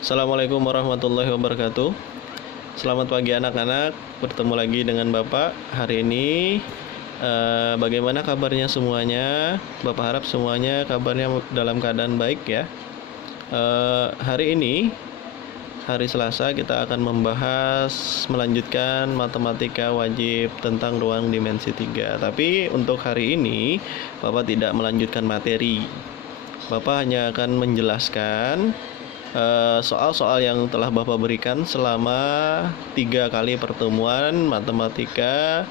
Assalamualaikum warahmatullahi wabarakatuh. Selamat pagi anak-anak, bertemu lagi dengan Bapak hari ini. Bagaimana kabarnya semuanya? Bapak harap semuanya kabarnya dalam keadaan baik ya. Hari ini, hari Selasa, kita akan melanjutkan matematika wajib tentang ruang dimensi 3. Tapi untuk hari ini, Bapak tidak melanjutkan materi. Bapak hanya akan menjelaskan soal-soal yang telah Bapak berikan selama 3 kali pertemuan matematika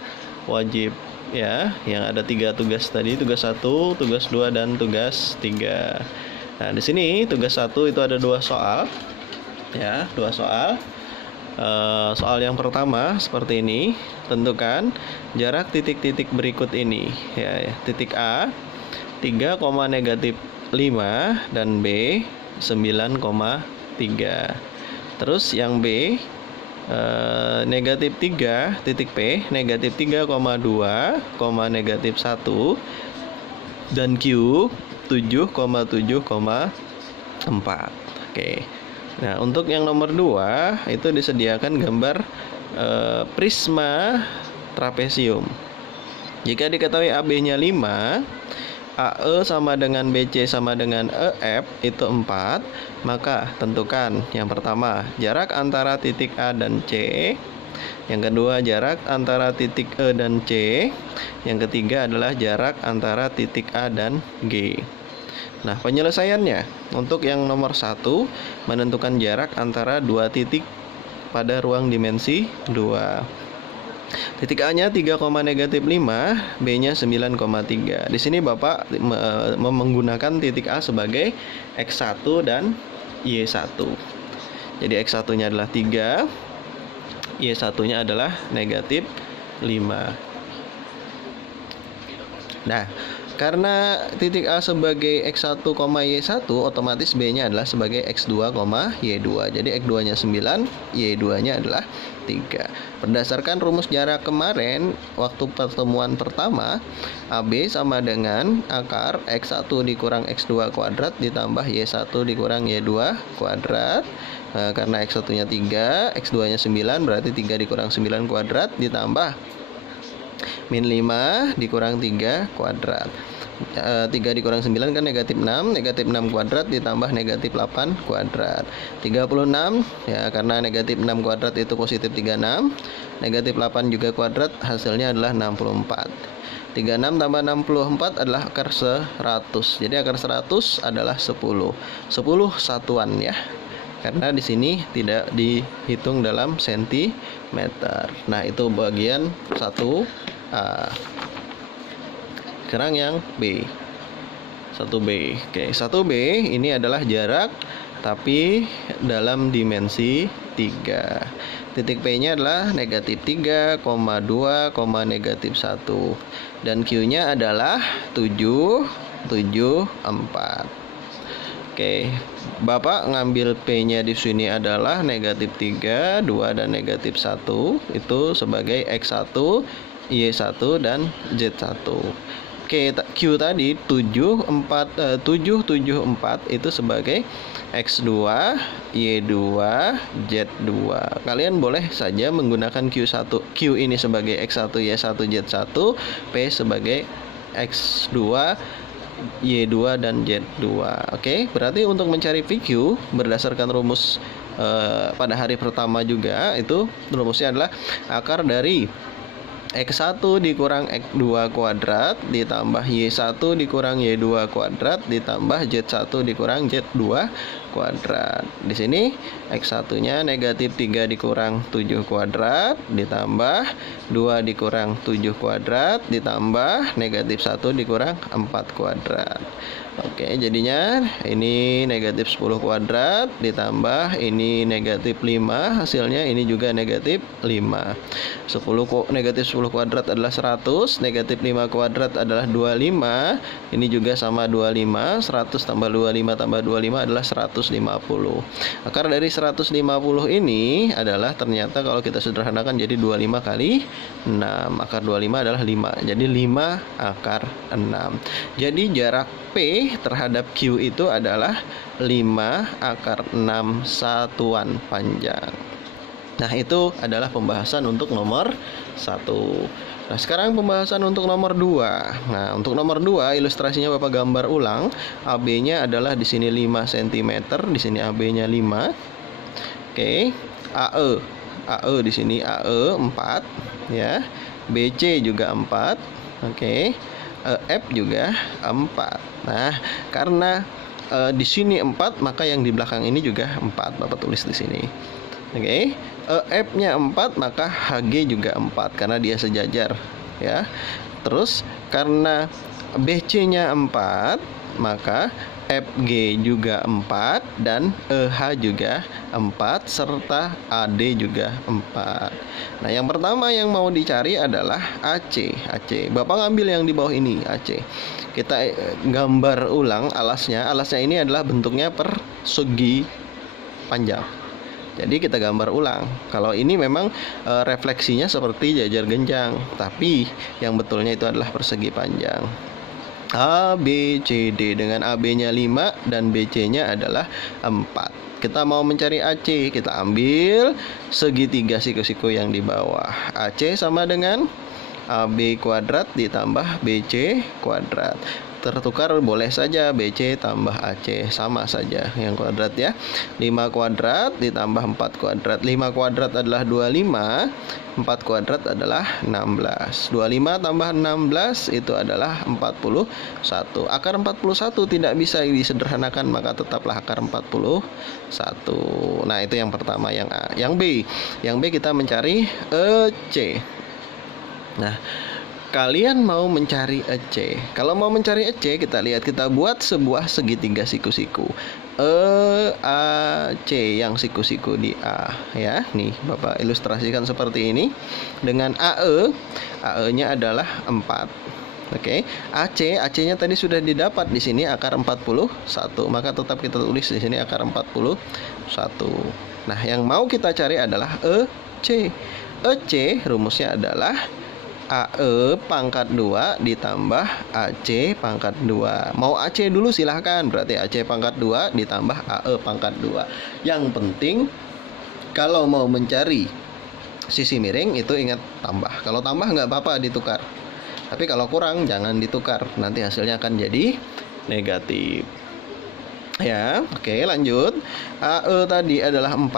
wajib ya, yang ada 3 tugas tadi, tugas 1, tugas 2, dan tugas 3. Nah, di sini tugas 1 itu ada 2 soal ya, 2 soal. Soal yang pertama seperti ini, tentukan jarak titik-titik berikut ini ya. Titik A 3,-5 dan B 9,3. Terus yang B -3 titik P -3,2, -1 dan Q 7,7,4. Oke. Nah, untuk yang nomor 2 itu disediakan gambar prisma trapesium. Jika diketahui AB-nya 5, AE sama dengan BC sama dengan EF itu 4, maka tentukan yang pertama jarak antara titik A dan C, yang kedua jarak antara titik E dan C, yang ketiga adalah jarak antara titik A dan G. Nah, penyelesaiannya untuk yang nomor 1, menentukan jarak antara 2 titik pada ruang dimensi 2. Titik A-nya 3,-5, B-nya 9,3. Di sini Bapak menggunakan titik A sebagai X1 dan Y1. Jadi X1-nya adalah 3, Y1-nya adalah -5. Nah, karena titik A sebagai X1, Y1, otomatis B-nya adalah sebagai X2, Y2. Jadi X2-nya 9, Y2-nya adalah 3. Berdasarkan rumus jarak kemarin, waktu pertemuan pertama, AB sama dengan akar X1 dikurang X2 kuadrat ditambah Y1 dikurang Y2 kuadrat. Karena X1-nya 3, X2-nya 9, berarti 3 dikurang 9 kuadrat ditambah -5 dikurang 3 kuadrat. 3 dikurang 9 kan -6, -6 kuadrat ditambah -8 kuadrat. 36 ya, karena -6 kuadrat itu positif 36, -8 juga kuadrat, hasilnya adalah 64. 36 tambah 64 adalah akar 100. Jadi akar 100 adalah 10. 10 satuan ya. Karena di sini tidak dihitung dalam sentimeter. Nah, itu bagian 1A. Sekarang yang B. 1B. Oke, 1B ini adalah jarak tapi dalam dimensi 3. Titik P-nya adalah -3, 2, -1. Dan Q-nya adalah 7, 7, 4. Oke, Bapak ngambil P-nya di sini adalah -3, 2, dan -1. Itu sebagai X1, Y1, dan Z1. Oke, Q tadi 7, 7, 4 itu sebagai X2, Y2, Z2. Kalian boleh saja menggunakan Q ini sebagai X1, Y1, Z1, P sebagai X2, Y2, dan Z2. Oke, berarti untuk mencari PQ berdasarkan rumus pada hari pertama juga, itu rumusnya adalah akar dari X1 dikurang X2 kuadrat ditambah Y1 dikurang Y2 kuadrat ditambah Z1 dikurang Z2 kuadrat. Di sini X1-nya -3 dikurang 7 kuadrat ditambah 2 dikurang 7 kuadrat ditambah -1 dikurang 4 kuadrat. Oke, jadinya ini -10 kuadrat ditambah ini -5, hasilnya ini juga -5. 10 kuadrat adalah 100, -5 kuadrat adalah 25. Ini juga sama 25, 100 tambah 25 tambah 25 adalah 150. 150. Akar dari 150 ini adalah ternyata kalau kita sederhanakan jadi 25 kali 6. Akar 25 adalah 5. Jadi 5 akar 6. Jadi jarak P terhadap Q itu adalah 5 akar 6 satuan panjang. Nah, itu adalah pembahasan untuk nomor 1. Nah, sekarang pembahasan untuk nomor 2. Nah, untuk nomor 2 ilustrasinya Bapak gambar ulang. AB-nya adalah di sini 5 cm, di sini AB-nya 5. Oke. AE di sini AE 4 ya. BC juga 4. Oke. F juga 4. Nah, karena di sini 4, maka yang di belakang ini juga 4. Bapak tulis di sini. Oke, F-nya 4, maka HG juga 4 karena dia sejajar ya. Terus karena BC-nya 4, maka FG juga 4 dan EH juga 4 serta AD juga 4. Nah, yang pertama yang mau dicari adalah AC. Bapak ngambil yang di bawah ini, AC. Kita gambar ulang alasnya. Alasnya ini adalah bentuknya persegi panjang. Jadi kita gambar ulang. Kalau ini memang refleksinya seperti jajar genjang, tapi yang betulnya itu adalah persegi panjang. A, B, C, D dengan AB-nya 5 dan BC-nya adalah 4. Kita mau mencari AC, kita ambil segitiga siku-siku yang di bawah. AC sama dengan AB kuadrat ditambah BC kuadrat. Tertukar boleh saja, BC tambah AC sama saja yang kuadrat ya. 5 kuadrat ditambah 4 kuadrat. 5 kuadrat adalah 25, 4 kuadrat adalah 16. 25 tambah 16 itu adalah 41. Akar 41 tidak bisa disederhanakan, maka tetaplah akar 41. Nah, itu yang pertama, yang A. Yang B. Yang B kita mencari EC. Nah, kalian mau mencari EC. Kalau mau mencari EC, kita lihat, kita buat sebuah segitiga siku-siku. EAC yang siku-siku di A ya. Nih, Bapak ilustrasikan seperti ini. Dengan AE-nya adalah 4. Oke. AC-nya tadi sudah didapat di sini akar 41, maka tetap kita tulis di sini akar 41. Nah, yang mau kita cari adalah EC. EC rumusnya adalah AE pangkat 2 ditambah AC pangkat 2. Mau AC dulu silahkan, berarti AC pangkat 2 ditambah AE pangkat 2. Yang penting kalau mau mencari sisi miring itu ingat tambah. Kalau tambah nggak apa-apa ditukar, tapi kalau kurang jangan ditukar, nanti hasilnya akan jadi negatif ya. Oke, lanjut. AE tadi adalah 4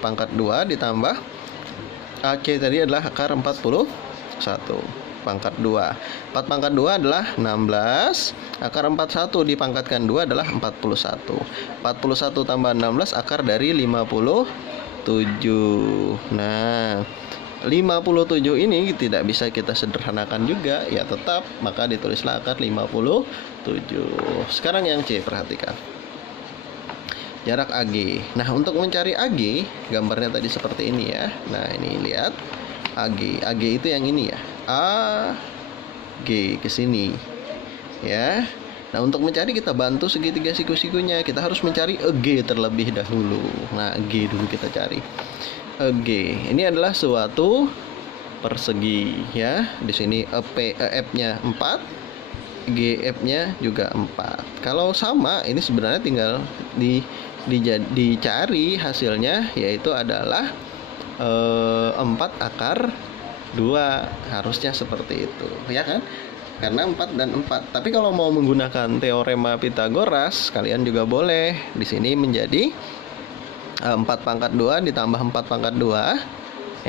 pangkat 2 ditambah AC tadi adalah akar 41 pangkat 2. 4 pangkat 2 adalah 16. Akar 41 dipangkatkan 2 adalah 41. 41 tambah 16 akar dari 57. Nah, 57 ini tidak bisa kita sederhanakan juga, ya tetap, maka ditulislah akar 57. Sekarang yang C, perhatikan. Jarak AG. Nah, untuk mencari AG, gambarnya tadi seperti ini ya. Nah, ini lihat. AG itu yang ini ya, AG ke sini ya. Nah, untuk mencari kita bantu segitiga siku-sikunya, kita harus mencari EG terlebih dahulu. Nah, EG dulu kita cari. EG ini adalah suatu persegi ya. Di sini EF-nya 4, GF-nya juga 4. Kalau sama, ini sebenarnya tinggal dicari hasilnya, yaitu adalah 4 akar 2. Harusnya seperti itu ya kan, karena 4 dan 4. Tapi kalau mau menggunakan teorema Pythagoras, kalian juga boleh. Di sini menjadi 4 pangkat 2 ditambah 4 pangkat 2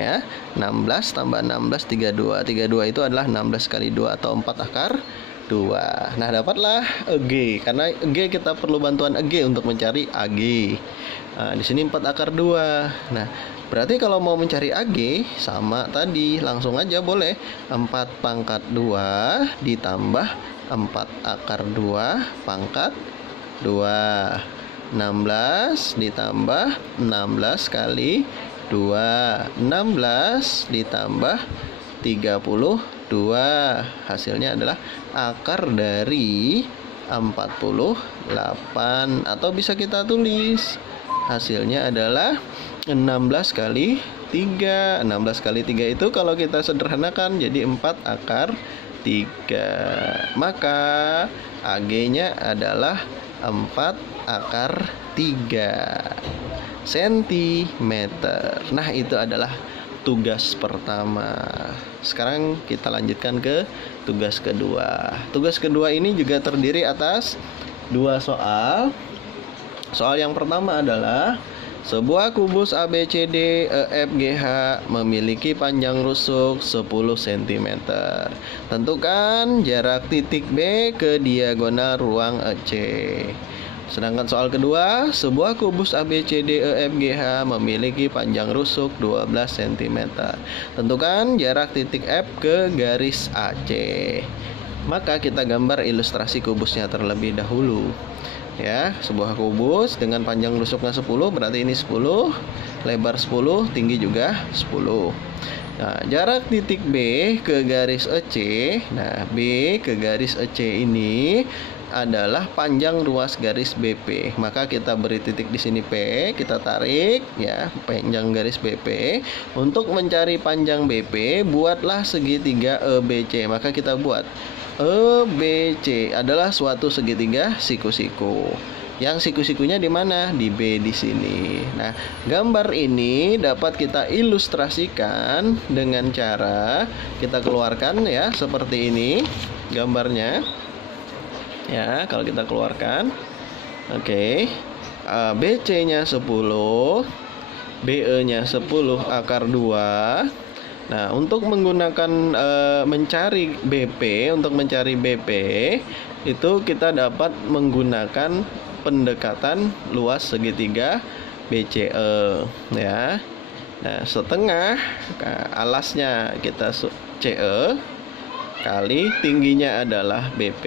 ya. 16 tambah 16 32. 32 itu adalah 16 kali 2 atau 4 akar 2. Nah, dapatlah EG. Karena EG kita perlu bantuan EG untuk mencari AG. Nah, di sini 4 akar 2. Nah, berarti kalau mau mencari AG sama tadi, langsung aja boleh 4 pangkat 2 ditambah 4 akar 2 pangkat 2. 16 ditambah 16 kali 2. 16 ditambah 32. Hasilnya adalah akar dari 48. Atau bisa kita tulis hasilnya adalah 16 kali 3. 16 kali 3 itu kalau kita sederhanakan jadi 4 akar 3. Maka AG-nya adalah 4 akar 3 cm. Nah, itu adalah tugas pertama. Sekarang kita lanjutkan ke tugas kedua. Tugas kedua ini juga terdiri atas 2 soal. Soal yang pertama adalah sebuah kubus ABCD EFGH memiliki panjang rusuk 10 cm. Tentukan jarak titik B ke diagonal ruang EC. Sedangkan soal kedua, sebuah kubus ABCD EFGH memiliki panjang rusuk 12 cm. Tentukan jarak titik F ke garis AC. Maka kita gambar ilustrasi kubusnya terlebih dahulu. Ya, sebuah kubus dengan panjang rusuknya 10, berarti ini 10, lebar 10, tinggi juga 10. Nah, jarak titik B ke garis EC. Nah, B ke garis EC ini adalah panjang ruas garis BP. Maka kita beri titik di sini P, kita tarik ya, panjang garis BP. Untuk mencari panjang BP, buatlah segitiga EBC. Maka kita buat EBC adalah suatu segitiga siku-siku. Yang siku-sikunya di mana? Di B di sini. Nah, gambar ini dapat kita ilustrasikan dengan cara kita keluarkan ya, seperti ini gambarnya. Ya, kalau kita keluarkan. Oke. BC-nya 10, BE-nya 10 akar 2. Nah, untuk menggunakan mencari BP, untuk mencari BP itu kita dapat menggunakan pendekatan luas segitiga BCE ya. Nah, setengah alasnya kita CE kali tingginya adalah BP,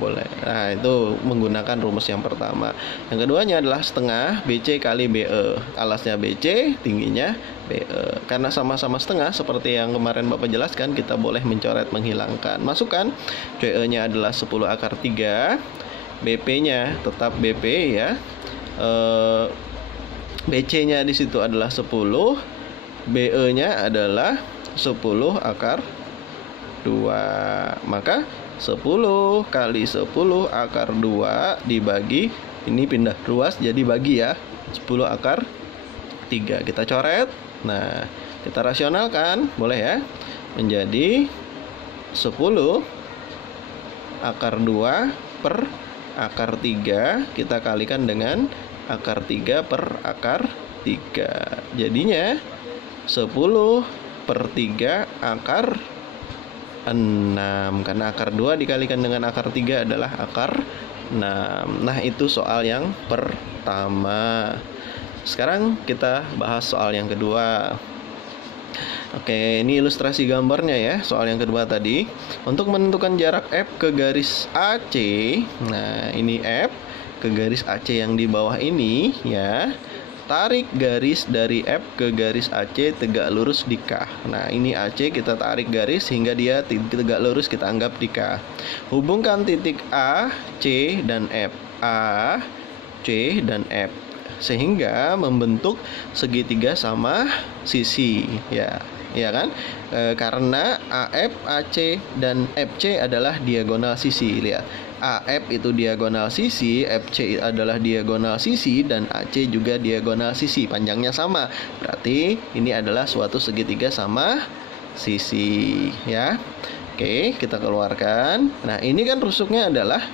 boleh. Nah, itu menggunakan rumus yang pertama. Yang keduanya adalah setengah BC kali BE. Alasnya BC, tingginya BE. Karena sama-sama setengah seperti yang kemarin Bapak jelaskan, kita boleh mencoret menghilangkan. Masukkan CE-nya adalah 10 akar 3. BP-nya tetap BP ya. BC-nya di situ adalah 10. BE-nya adalah 10 akar 2. Maka 10 kali 10 akar 2 dibagi, ini pindah ruas jadi bagi ya, 10 akar 3. Kita coret. Nah, kita rasionalkan, boleh ya, menjadi 10 akar 2 per akar 3. Kita kalikan dengan akar 3 per akar 3. Jadinya 10 per 3 akar 6. Karena akar 2 dikalikan dengan akar 3 adalah akar 6. Nah, itu soal yang pertama. Sekarang kita bahas soal yang kedua. Oke, ini ilustrasi gambarnya ya, soal yang kedua tadi. Untuk menentukan jarak F ke garis AC. Nah, ini F ke garis AC yang di bawah ini ya. Tarik garis dari F ke garis AC tegak lurus di K. Nah, ini AC kita tarik garis hingga dia tegak lurus, kita anggap di K. Hubungkan titik A, C, dan F. A, C, dan F. Sehingga membentuk segitiga sama sisi ya. Ya kan? Karena AF, AC, dan FC adalah diagonal sisi. Lihat. AF itu diagonal sisi, FC adalah diagonal sisi, dan AC juga diagonal sisi. Panjangnya sama. Berarti ini adalah suatu segitiga sama sisi ya. Oke, kita keluarkan. Nah, ini kan rusuknya adalah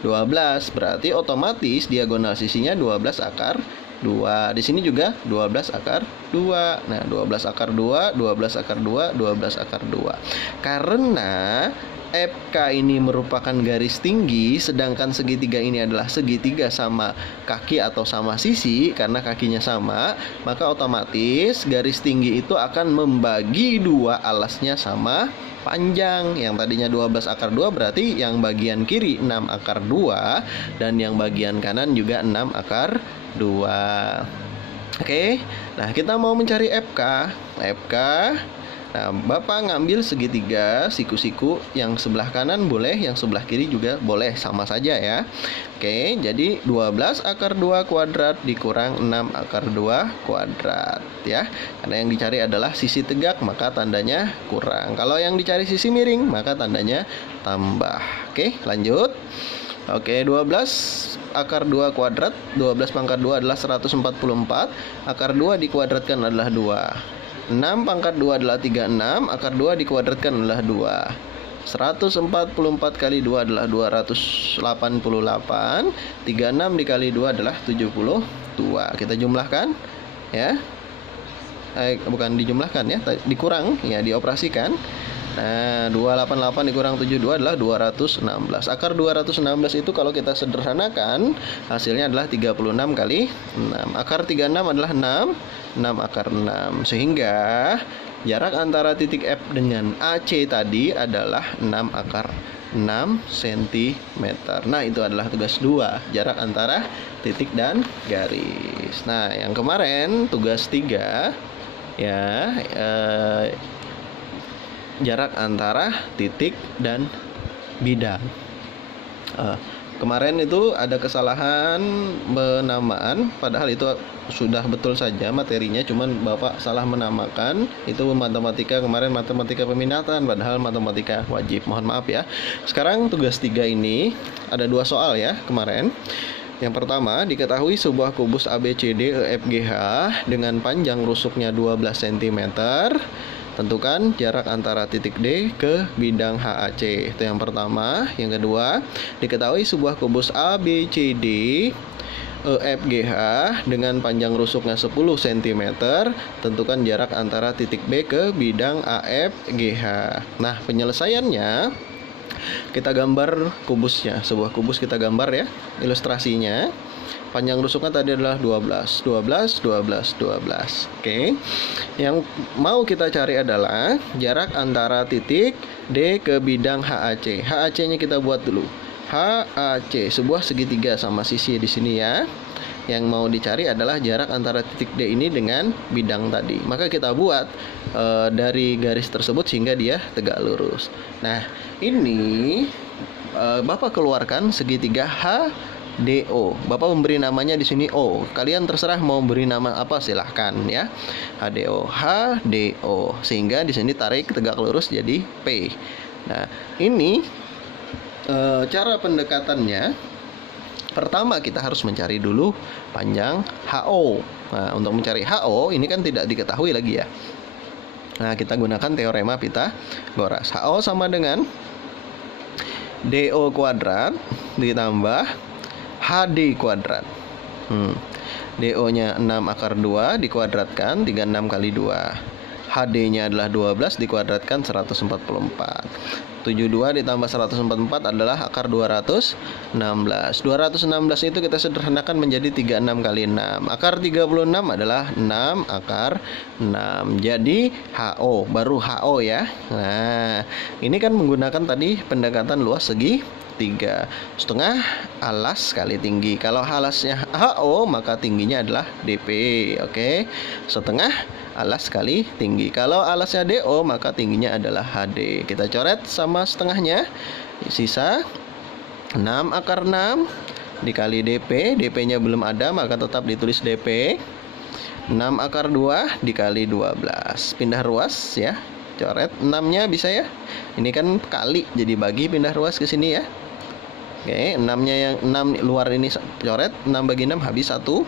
12. Berarti otomatis diagonal sisinya 12 akar 2. Di sini juga 12 akar 2. Nah, 12 akar 2, 12 akar 2, 12 akar 2. Karena FK ini merupakan garis tinggi, sedangkan segitiga ini adalah segitiga sama kaki atau sama sisi. Karena kakinya sama, maka otomatis garis tinggi itu akan membagi 2 alasnya sama panjang. Yang tadinya 12 akar 2 berarti yang bagian kiri 6 akar 2, dan yang bagian kanan juga 6 akar 2. Oke, nah kita mau mencari FK. FK Nah, Bapak ngambil segitiga, siku-siku, yang sebelah kanan boleh, yang sebelah kiri juga boleh, sama saja ya. Oke, jadi 12 akar 2 kuadrat dikurang 6 akar 2 kuadrat ya. Karena yang dicari adalah sisi tegak, maka tandanya kurang. Kalau yang dicari sisi miring, maka tandanya tambah. Oke, lanjut. Oke, 12 akar 2 kuadrat, 12 pangkat 2 adalah 144. Akar 2 dikuadratkan adalah 2. 6 pangkat 2 adalah 36. Akar 2 dikuadratkan adalah 2. 144 kali 2 adalah 288. 36 dikali 2 adalah 72. Kita jumlahkan ya. Bukan dijumlahkan ya, dikurang ya, dioperasikan. Nah, 288 dikurang 72 adalah 216. Akar 216 itu kalau kita sederhanakan, hasilnya adalah 36 kali 6. Akar 36 adalah 6. 6 akar 6. Sehingga jarak antara titik F dengan AC tadi adalah 6 akar 6 cm. Nah, itu adalah tugas 2, jarak antara titik dan garis. Nah, yang kemarin tugas 3 ya, jarak antara titik dan bidang. Kemarin itu ada kesalahan penamaan, padahal itu sudah betul saja materinya, cuman Bapak salah menamakan. Itu matematika kemarin, matematika peminatan, padahal matematika wajib. Mohon maaf ya. Sekarang tugas 3 ini ada 2 soal ya kemarin. Yang pertama, diketahui sebuah kubus ABCD EFGH dengan panjang rusuknya 12 cm. Tentukan jarak antara titik D ke bidang HAC. Itu yang pertama. Yang kedua, diketahui sebuah kubus ABCD EFGH dengan panjang rusuknya 10 cm. Tentukan jarak antara titik B ke bidang AFGH. Nah, penyelesaiannya kita gambar kubusnya. Sebuah kubus kita gambar ya, ilustrasinya. Panjang rusuknya tadi adalah 12. Oke. Yang mau kita cari adalah jarak antara titik D ke bidang HAC. HAC-nya kita buat dulu. HAC, sebuah segitiga sama sisi di sini ya. Yang mau dicari adalah jarak antara titik D ini dengan bidang tadi. Maka kita buat dari garis tersebut sehingga dia tegak lurus. Nah, ini Bapak keluarkan segitiga HDO. Bapak memberi namanya di sini O. Kalian terserah mau beri nama apa, silahkan ya. HDO. Sehingga di sini tarik tegak lurus jadi P. Nah, ini cara pendekatannya. Pertama kita harus mencari dulu panjang HO. Nah, untuk mencari HO ini kan tidak diketahui lagi ya. Nah, kita gunakan teorema Pythagoras. HO sama dengan DO kuadrat ditambah HD kuadrat. DO-nya 6 akar 2 dikuadratkan 36 kali 2. HD-nya adalah 12 dikuadratkan 144. 72 ditambah 144 adalah akar 216. 216 itu kita sederhanakan menjadi 36 kali 6. Akar 36 adalah 6 akar 6. Jadi HO, baru HO ya. Nah, ini kan menggunakan tadi pendekatan luas segi 3 setengah alas kali tinggi. Kalau alasnya HO maka tingginya adalah DP. Oke, setengah alas kali tinggi. Kalau alasnya DO maka tingginya adalah HD. Kita coret sama setengahnya. Sisa 6 akar 6 dikali DP. DP-nya belum ada maka tetap ditulis DP. 6 akar 2 dikali 12. Pindah ruas ya. Coret 6-nya bisa ya. Ini kan kali, jadi bagi, pindah ruas ke sini ya. Oke, 6-nya yang 6 luar ini coret, 6 bagi 6 habis 1.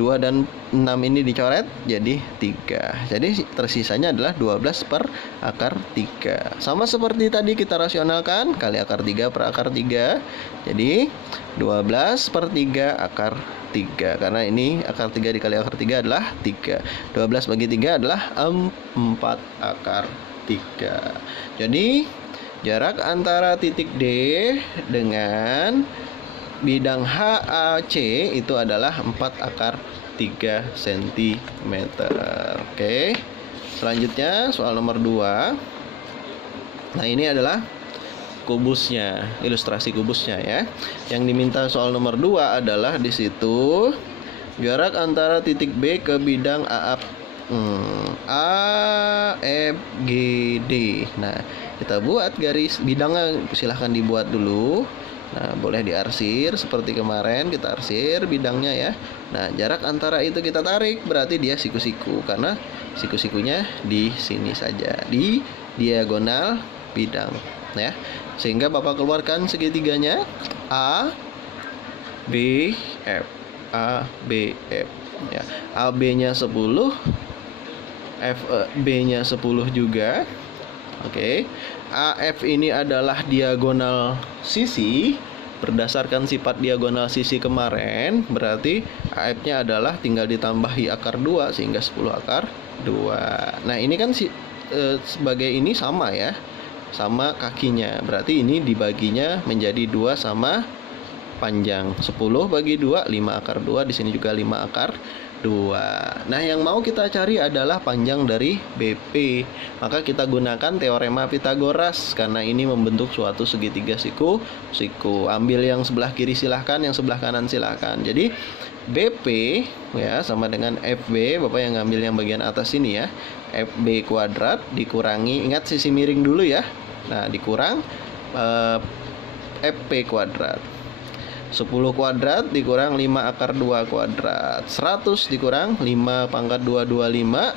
2 dan 6 ini dicoret jadi 3. Jadi tersisanya adalah 12 per akar 3. Sama seperti tadi kita rasionalkan, kali akar 3 per akar 3. Jadi 12 per 3 akar 3. Karena ini akar 3 dikali akar 3 adalah 3. 12 bagi 3 adalah 4 akar 3. Jadi jarak antara titik D dengan bidang HAC itu adalah 4 akar 3 cm. Oke. Selanjutnya soal nomor 2. Nah, ini adalah kubusnya, ilustrasi kubusnya ya. Yang diminta soal nomor 2 adalah di situ jarak antara titik B ke bidang A, F, G, D. Nah, kita buat garis bidangnya, silahkan dibuat dulu. Nah, boleh diarsir seperti kemarin, kita arsir bidangnya ya. Nah, jarak antara itu kita tarik, berarti dia siku-siku, karena siku-sikunya di sini saja, di diagonal bidang ya. Sehingga Bapak keluarkan segitiganya A, B, F. A, B, F ya. AB-nya 10, FB-nya 10 juga. Oke. AF ini adalah diagonal sisi. Berdasarkan sifat diagonal sisi kemarin, berarti AF-nya adalah tinggal ditambahi akar 2 sehingga 10 akar 2. Nah, ini kan sebagai ini sama ya. Sama kakinya. Berarti ini dibaginya menjadi 2 sama panjang. 10 bagi 2, 5 akar 2. Di sini juga 5 akar 2. Nah, yang mau kita cari adalah panjang dari BP. Maka kita gunakan teorema Pitagoras karena ini membentuk suatu segitiga siku-siku. Ambil yang sebelah kiri silahkan, yang sebelah kanan silahkan. Jadi BP ya sama dengan FB. Bapak yang ngambil yang bagian atas ini ya. FB kuadrat dikurangi, ingat sisi miring dulu ya. Nah, dikurang FP kuadrat. 10 kuadrat dikurang 5 akar 2 kuadrat. 100 dikurang 5 pangkat 2, 25.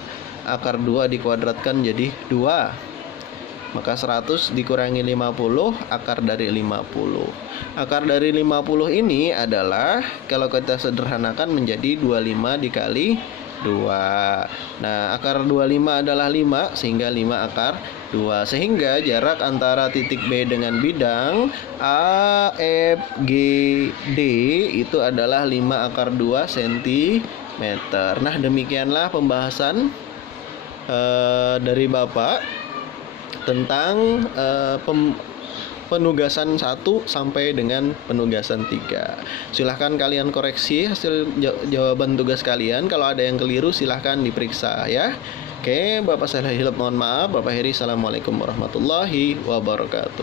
Akar 2 dikuadratkan jadi 2. Maka 100 dikurangi 50, akar dari 50. Akar dari 50 ini adalah, kalau kita sederhanakan menjadi 25 dikali 2. Nah, akar 25 adalah 5, sehingga 5 akar 2. Sehingga jarak antara titik B dengan bidang A, F, G, D itu adalah 5 akar 2 cm. Nah, demikianlah pembahasan dari Bapak tentang penugasan 1 sampai dengan penugasan 3. Silahkan kalian koreksi hasil jawaban tugas kalian. Kalau ada yang keliru silahkan diperiksa ya. Oke, Bapak saya hilap mohon maaf. Bapak Heri, assalamualaikum warahmatullahi wabarakatuh.